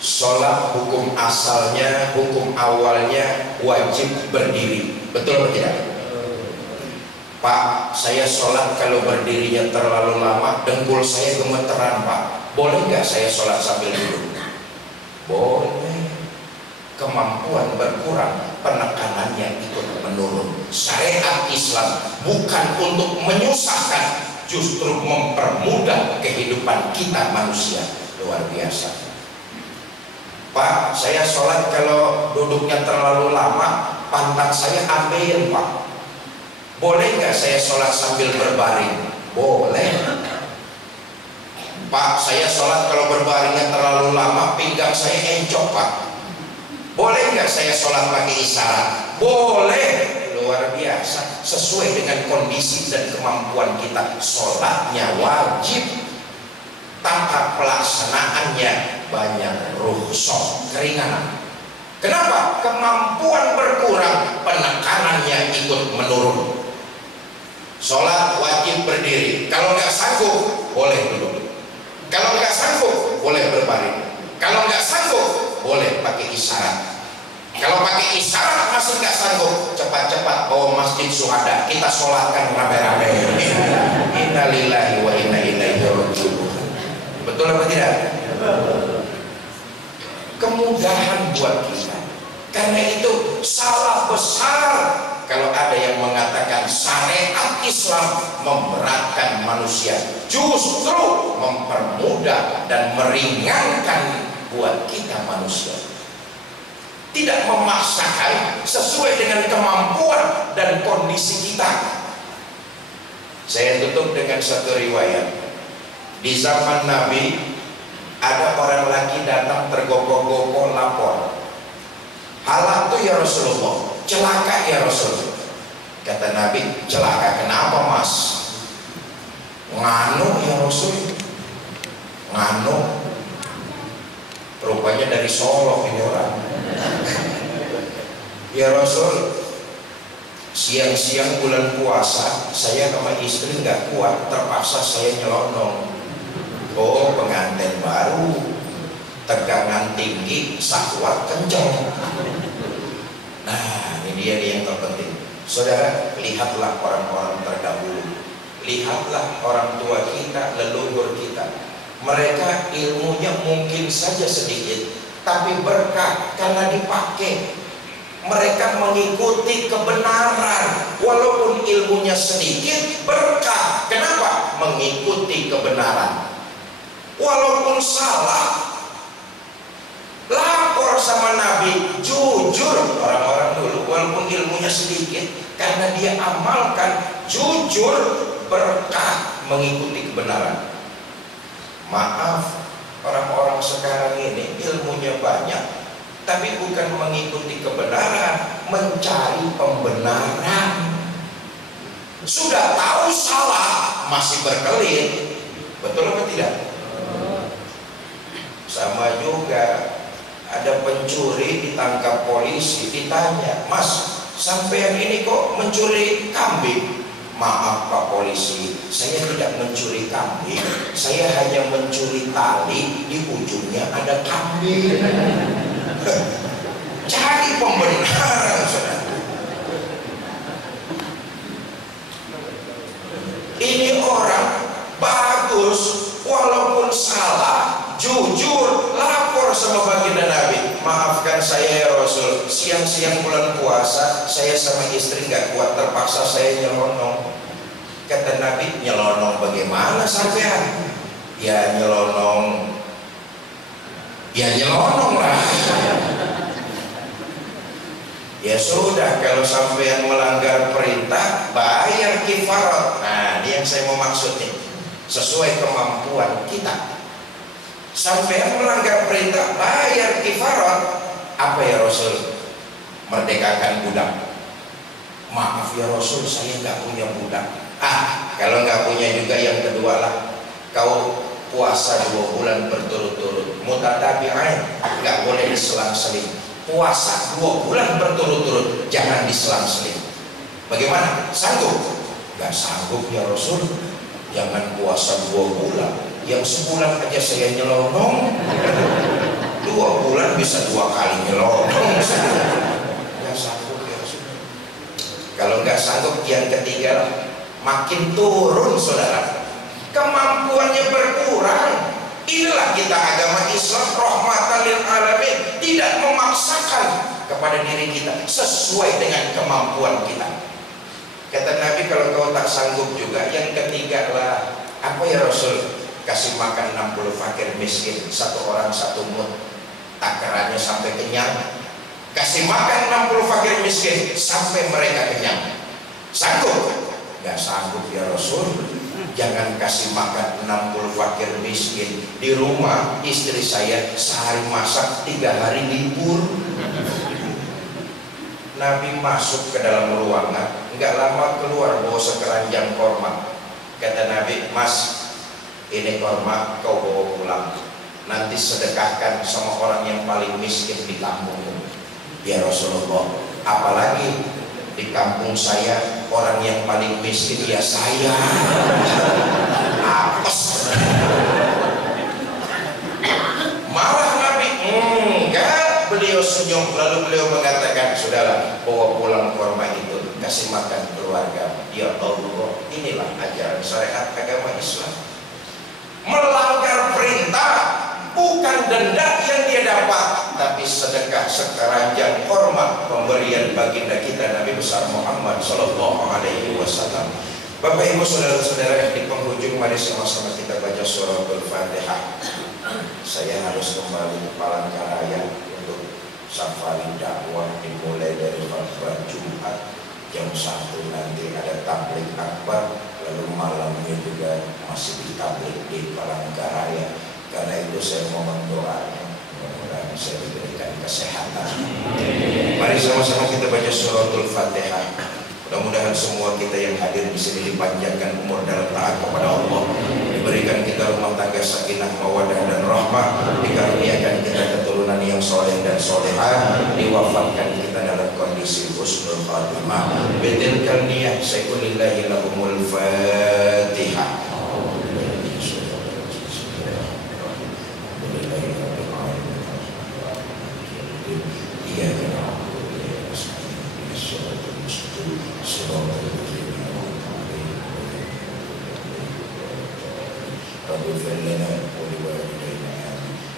sholat hukum asalnya, hukum awalnya wajib berdiri, betul atau tidak? Pak, saya sholat kalau berdirinya terlalu lama, dengkul saya gemeteran Pak, boleh nggak saya sholat sambil duduk? Boleh. Kemampuan berkurang, penekanannya ikut menurun. Syariat Islam bukan untuk menyusahkan, justru mempermudah kehidupan kita manusia. Luar biasa. Pak, saya sholat kalau duduknya terlalu lama, pantat saya ambil Pak. Boleh nggak saya sholat sambil berbaring? Boleh. Pak, saya sholat kalau berbaringnya terlalu lama, pinggang saya encok Pak. Boleh nggak saya sholat pakai isyarat? Boleh. Luar biasa, sesuai dengan kondisi dan kemampuan kita. Sholatnya wajib, tata pelaksanaannya banyak rukhsah, keringanan. Kenapa? Kemampuan berkurang, penekanannya ikut menurun. Sholat wajib berdiri, kalau nggak sanggup boleh duduk, kalau nggak sanggup boleh berbaring, kalau nggak sanggup boleh pakai isyarat. Kalau pakai isyarat masih nggak sanggup, cepat-cepat bawa masjid syuhada, kita sholatkan rame-rame. Inna lillahi wa inna ilaihi raji'un. Betul apa tidak? Kemudahan buat kita. Karena itu salah besar kalau ada yang mengatakan syariat Islam memberatkan manusia. Justru mempermudah dan meringankan buat kita manusia. Tidak memaksakan, sesuai dengan kemampuan dan kondisi kita. Saya tutup dengan satu riwayat. Di zaman Nabi ada orang lagi datang tergopoh-gopoh lapor, halal tuh ya Rasulullah, celaka ya Rasulullah. Kata Nabi, celaka kenapa Mas? Nganu ya Rasul. Nganu, rupanya dari Solo ini orang. Ya Rasul, siang-siang bulan puasa saya sama istri nggak kuat, terpaksa saya nyelonong. Oh, pengantin baru, tegangan tinggi, syahwat kencang. Nah, ini dia yang terpenting. Saudara, lihatlah orang-orang terdahulu, lihatlah orang tua kita, leluhur kita. Mereka ilmunya mungkin saja sedikit, tapi berkah karena dipakai. Mereka mengikuti kebenaran, walaupun ilmunya sedikit, berkah. Kenapa? Mengikuti kebenaran. Walaupun salah, lapor sama Nabi, jujur. Orang-orang dulu walaupun ilmunya sedikit, karena dia amalkan, jujur, berkah mengikuti kebenaran. Maaf, orang-orang sekarang ini ilmunya banyak, tapi bukan mengikuti kebenaran, mencari pembenaran. Sudah tahu salah, masih berkelit. Betul apa tidak? Sama juga ada pencuri ditangkap polisi, ditanya, "Mas, sampean ini kok mencuri kambing?" "Maaf Pak Polisi, saya tidak mencuri kambing, saya hanya mencuri tali, di ujungnya ada kambing." Cari pembenaran, saudara. Ini orang bagus, walaupun salah, jujur, lapor sama baginda Nabi. "Maafkan saya ya Rasul, siang-siang bulan puasa saya sama istri nggak kuat, terpaksa saya nyelonong." Kata Nabi, "Nyelonong bagaimana sampean?" "Ya nyelonong, ya nyelonong lah." "Ya sudah, kalau sampean melanggar perintah bayar kifarat." Nah, ini yang saya mau maksud nih, sesuai kemampuan kita. Sampean melanggar perintah bayar kifarat. Apa ya Rasul? "Merdekakan budak." "Maaf ya Rasul, saya nggak punya budak." Kalau nggak punya juga yang kedua lah, kau puasa 2 bulan berturut-turut, mutatabi'ain, nggak boleh diselang-seling. Puasa 2 bulan berturut-turut, jangan diselang-seling. Bagaimana? Sanggup? Nggak sanggup ya Rasul. Jangan puasa 2 bulan, yang sebulan aja saya nyelonong, 2 bulan bisa 2 kali nyelonong. Nggak sanggup ya Rasul. Kalau nggak sanggup, yang ketiga, makin turun saudara, kemampuannya berkurang. Inilah kita agama Islam, rahmatan lil alamin, tidak memaksakan kepada diri kita, sesuai dengan kemampuan kita. Kata Nabi, kalau kau tak sanggup juga, yang ketiga lah, apa ya Rasul? Kasih makan 60 fakir miskin, 1 orang 1 mud, takarannya sampai kenyang. Kasih makan 60 fakir miskin sampai mereka kenyang. Sanggup? Gak sanggup ya Rasul. Jangan kasih makan 60 fakir miskin. Di rumah istri saya sehari masak, 3 hari libur. Nabi masuk ke dalam ruangan, nggak lama keluar bawa sekeranjang korma. Kata Nabi, "Mas, ini korma kau bawa pulang, nanti sedekahkan sama orang yang paling miskin di kampung." "Ya Rasulullah, apalagi di kampung saya orang yang paling miskin ya saya." Apes. Malah Nabi enggak, beliau senyum, lalu beliau mengatakan, "Sudahlah, bawa pulang korma itu, kasih makan keluarga." Ya Allah, inilah ajaran syariat agama Islam. Melanggar perintah bukan denda yang dia dapat, tapi sedekah sekeranjang korma, pemberian baginda kita Nabi besar Muhammad Sallallahu Alaihi Wasallam. Bapak Ibu saudara-saudara, di penghujung mari sama-sama kita baca surah Al-Fatihah. Saya harus kembali ke Palangkaraya untuk safari dakwah, dimulai dari khutbah Jumat jam 1, nanti ada tabligh akbar, lalu malamnya juga masih ditabligh di Palangkaraya. Karena itu saya mohon doanya, mudah-mudahan saya diberikan kesehatan. Mari sama-sama kita baca suratul Fatihah. Mudah-mudahan semua kita yang hadir di sini dipanjangkan umur dalam taat kepada Allah, diberikan kita rumah tangga sakinah, mawaddah dan rahmah, dikaruniakan kita keturunan yang soleh dan solehah, diwafatkan kita dalam kondisi husnul khatimah. Betilkan niyah saykulillahi lahumul Fatihah.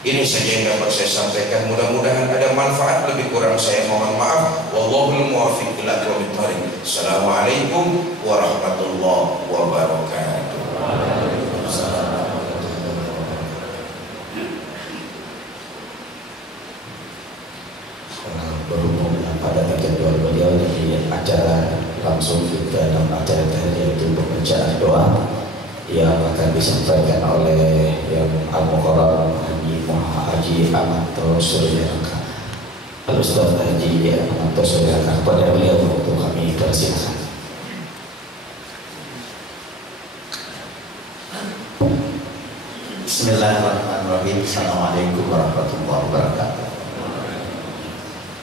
Ini saja yang dapat saya sampaikan. Mudah-mudahan ada manfaat, lebih kurang saya mohon maaf. Wallahul muwaffiq ila aqwamit thoriq. Assalamualaikum warahmatullahi wabarakatuh. Berhubung pada jadwal beliau, jadi acara langsung kita dalam acara tadi, yaitu pembacaan doa yang akan disampaikan oleh yang Al-Mukarram Haji Amanto Suryaka, Al-Ustaz Haji Amanto Suryaka. Kepada beliau untuk kami persilakan. Bismillahirrahmanirrahim. Assalamualaikum warahmatullahi wabarakatuh.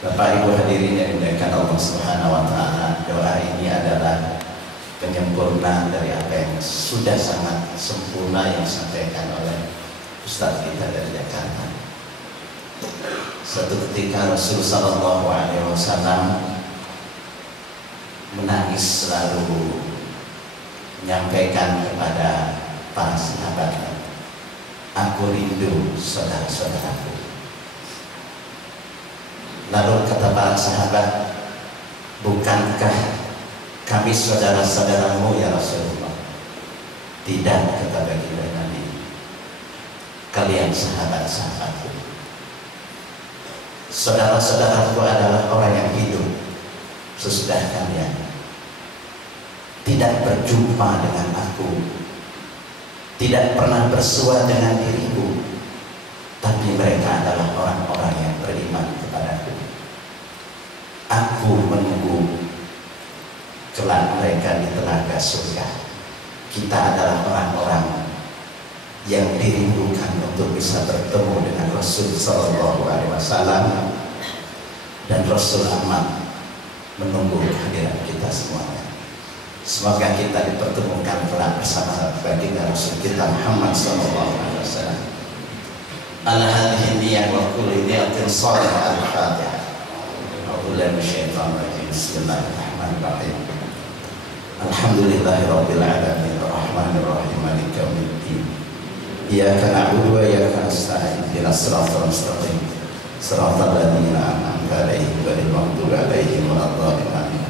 Bapak Ibu hadirin yang dimuliakan Allah Subhanahu wa taala, doa ini adalah penyempurnaan dari apa yang sudah sangat sempurna yang disampaikan oleh Ustaz kita dari Jakarta. Suatu ketika Rasulullah Shallallahu Alaihi Wasallam menangis selalu menyampaikan kepada para sahabat, aku rindu saudara-saudaraku. Lalu kata para sahabat, bukankah kami saudara-saudaramu ya Rasulullah? Tidak, kata baginda Nabi, kalian sahabat-sahabatku. Saudara-saudaraku adalah orang yang hidup sesudah kalian, tidak berjumpa dengan aku, tidak pernah bersua dengan diriku, tapi mereka adalah orang-orang yang beriman kepadaku. Aku menunggu kelak mereka di telaga surga. Kita adalah orang-orang yang dirindukan untuk bisa bertemu dengan Rasul Sallallahu Alaihi Wasallam, dan Rasul amat menunggu kehadiran kita semuanya. Semoga kita dipertemukan kelak bersama baginda Rasul kita Muhammad Sallallahu Alaihi Wasallam. Ala hadhihi niyyah wa kulli niyatin salihah. Al-Fatihah. A'udzubillahi minasyaitonir rajim. Bismillahirrahmanirrahim. Alhamdulillahirabbil alamin arrahmanir rahim maliki yaumiddin. Iyyaka na'budu wa iyyaka nasta'in. Ihdinas siratal mustaqim. Siratal ladzina an'amta 'alaihim ghairil maghdubi 'alaihim waladdallin.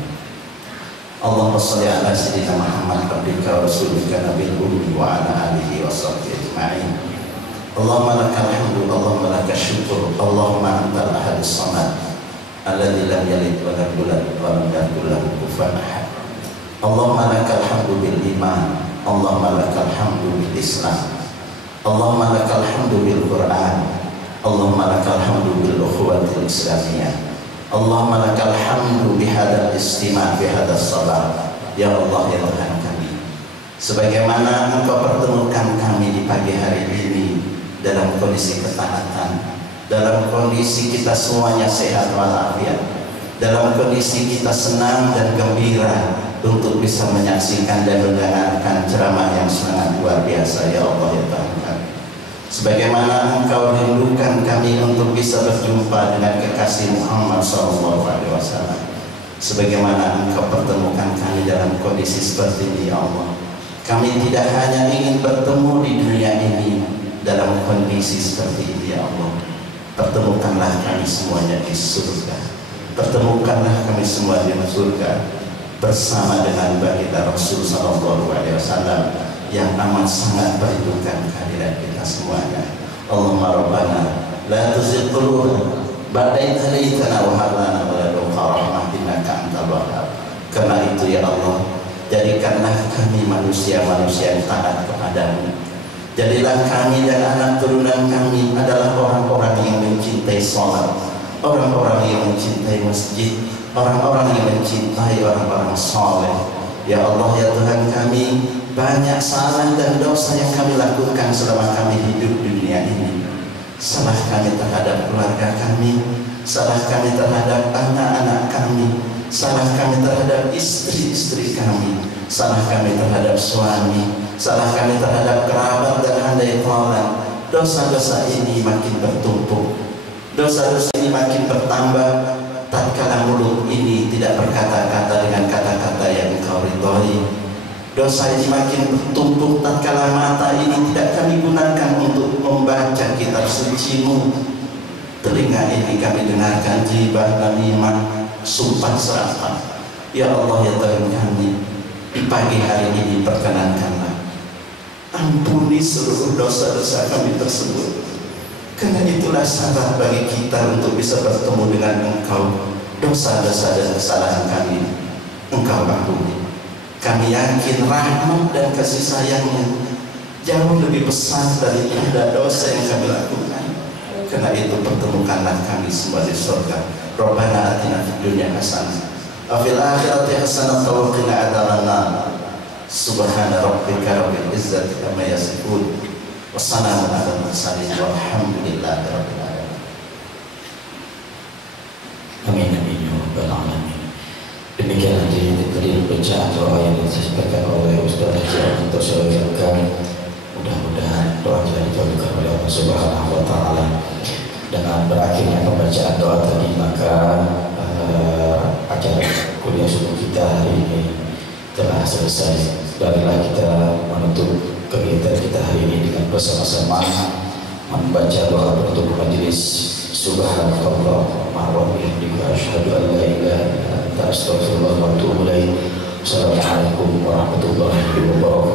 Allahumma shalli ala sayyidina Muhammad abdika wa rasulika nabiyil ummi wa ala alihi wa sahbihi ajma'in. Allahumma lakal hamdu, Allahumma lakal syukur, Allahumma antal ahadus samad alladzi lam yalid wa lam yulad wa lam yakul lahu kufuwan ahad. Allahumma lakal hamdu bil iman, Allahumma lakal hamdu bil Islam, Allahumma lakal hamdu bil Quran, Allahumma lakal hamdu bil ukhuwatil islamiyah, Allahumma lakal hamdu bihadzal istima' fi hadzal salat. Ya Allah, ya Tuhan kami, sebagaimana Engkau pertemukan kami di pagi hari ini dalam kondisi ketaatan, dalam kondisi kita semuanya sehat walafiat, dalam kondisi kita senang dan gembira untuk bisa menyaksikan dan mendengarkan ceramah yang sangat luar biasa. Ya Allah, ya Tuhan kami, sebagaimana Engkau rindukan kami untuk bisa berjumpa dengan kekasih Muhammad SAW, sebagaimana Engkau pertemukan kami dalam kondisi seperti ini. Ya Allah, kami tidak hanya ingin bertemu di dunia ini dalam kondisi seperti ini. Ya Allah, pertemukanlah kami semuanya di surga, pertemukanlah kami semua di surga bersama dengan baginda Rasul Sallallahu Alaihi Wasallam yang amat sangat merindukan kehadiran kita semuanya. Allahumma rabbana la tuzigh qulubana ba'da idh hadaytana wa hab lana min ladunka rahmah innaka antal wahhab. Karena itu ya Allah, jadikanlah kami manusia-manusia yang taat kepadamu. Jadilah kami dan anak turunan kami adalah orang-orang yang mencintai sholat, orang-orang yang mencintai masjid, orang-orang yang mencintai orang-orang soleh. Ya Allah, ya Tuhan kami, banyak salah dan dosa yang kami lakukan selama kami hidup di dunia ini. Salah kami terhadap keluarga kami, salah kami terhadap anak-anak kami, salah kami terhadap istri-istri kami, salah kami terhadap suami, salah kami terhadap kerabat dan handai tolak. Dosa-dosa ini makin bertumpuk, dosa-dosa ini makin bertambah tatkala mulut ini tidak berkata-kata dengan kata-kata yang Engkau ridhoi. Dosa ini makin bertumpuk tatkala mata ini tidak kami gunakan untuk membaca kitab suci-Mu. Telinga ini kami dengarkan ghibah, namimah, sumpah serapah. Ya Allah, ya Tuhan kami, di pagi hari ini perkenankanlah ampuni seluruh dosa-dosa kami tersebut, karena itulah syarat bagi kita untuk bisa bertemu dengan Engkau. Dosa-dosa dan kesalahan kami Engkau ampuni. Kami yakin rahmat dan kasih sayang-Nya jauh lebih besar daripada dosa yang kami lakukan. Karena itu pertemukanlah kami semua di surga. Rabbana atina fid dunya hasanah wa fil akhirati hasanah wa qina adzabannar. Subhana rabbika rabbil izzati amma yasifun. Wassalamu alal mursalin walhamdulillahi rabbil alamin. Demikian nanti tadi bacaan doa yang disampaikan oleh Ustaz Haji untuk selesaikan. Mudah-mudahan doa kita dikabulkan oleh Allah Subhanahu wa Ta'ala. Dengan berakhirnya pembacaan doa tadi, maka acara kuliah subuh kita hari ini telah selesai. Marilah kita menutup kegiatan kita hari ini dengan bersama-sama membaca doa penutup majelis. Subhanallah wa bihamdihi asyhadu an la ilaha illa anta astaghfirullah wa atubu ilaik. Assalamualaikum warahmatullahi wabarakatuh.